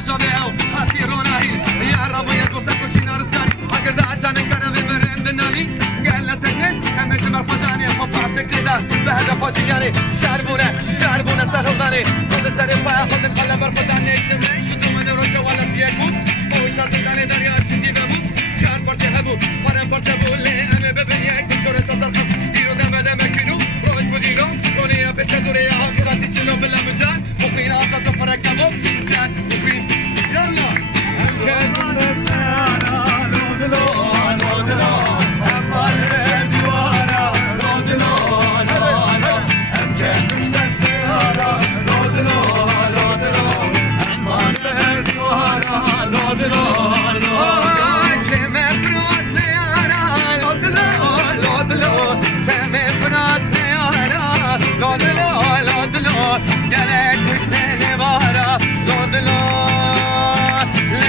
جابه هاتي روناهي يا رب يدوك كوشينا رزقاني هكذا عشان كان في برند النالي قال سكن هم جمع فجاني خطاتك كذا بهذا فاشياني شاربونا سهلوني خذ سري بقى خذ القلب برفضاني اجتماعي شدو من رجا ولا تيكون وش هزداني دريا شدي بمو شار برجه هبو ورم برجه بولي امي ببنيك بجورة تصرف ايرو دم كيلو روش بدينو كوني بيشا دوري هاكي غاتي تشلو بلا مجان مقين آقا تفرق نبو جان مقين يلا امجد بسنانا لودلو امال دوارا لودلو امجد بسنانا لودلو امال دوارا لودلو قالك وشتاني بارا لودلو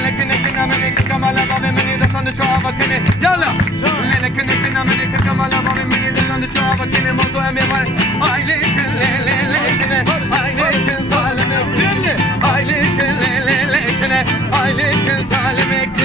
لكن منك كمال بابي مني دخلت شعبكني يلا لكن منك كمال بابي مني دخلت شعبكني موضوع ميوان هاي ليك هاي ليك ظالمك هاي ليك هاي ليك ظالمك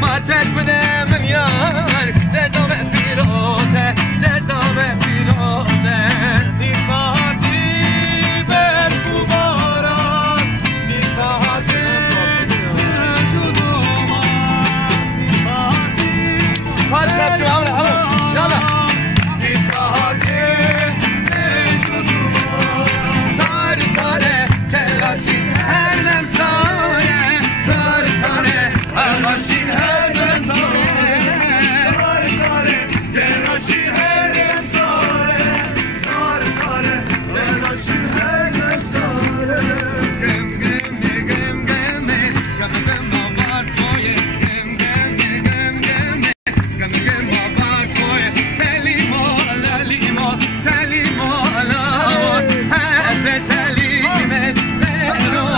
ما تكبر من يار تدوم بيروزه تدوم بيروزه دي صاتي بالكبارا دي صاتي جدوما دي صاتي يلا دي صاتي جدوما صار تلاشي هرم صار ماشين هرم صاره دلاشی هرم صاره دلاشی هرم صاره گم بابار توی گم بابار توی سلیما حب سلیمت بروبانه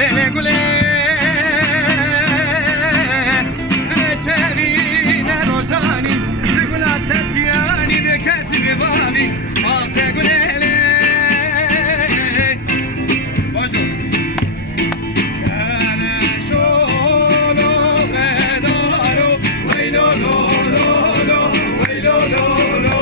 Bele gule Neşeri ne rojani Gula setiani de kesi gıvani Ahre gulele Boşu Kâne şolo vedaro Veylo lo lo lo Veylo lo lo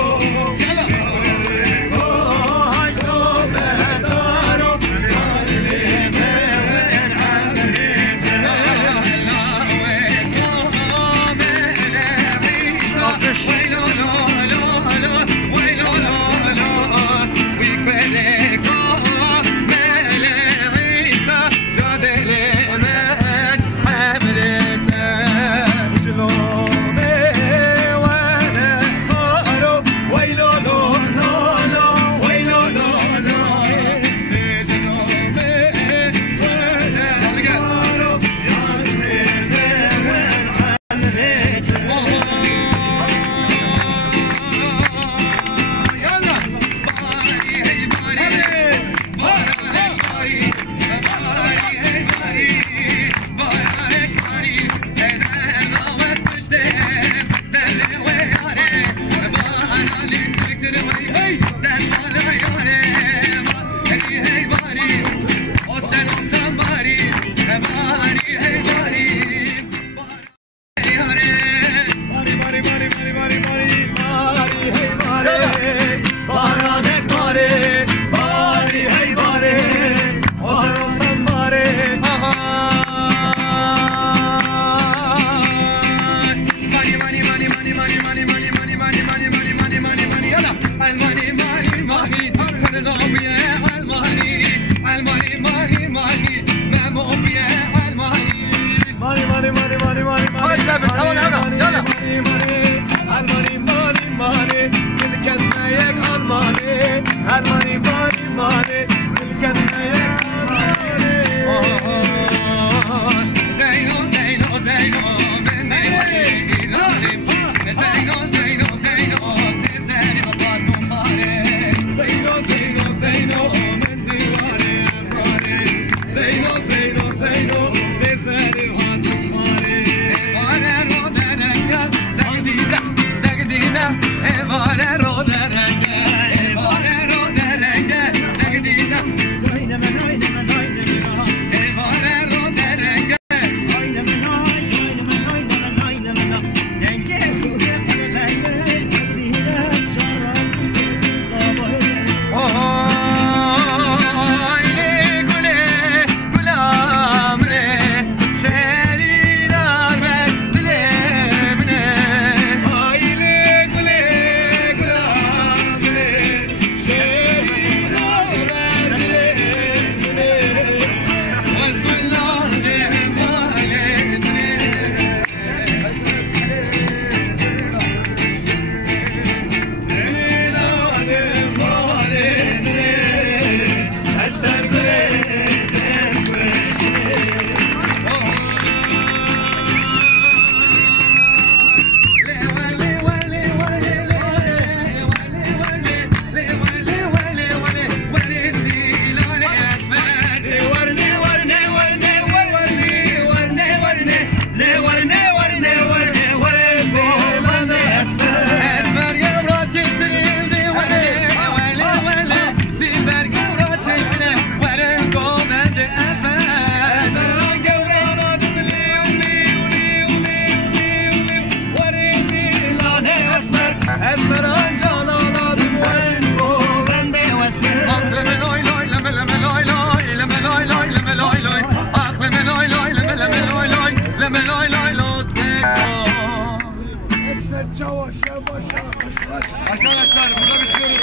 Arkadaşlar burada bitiriyoruz.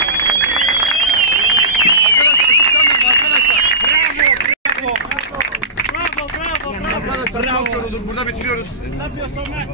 Arkadaşlar çok yorulur. Burada bitiriyoruz. Ne yapıyorsun lan?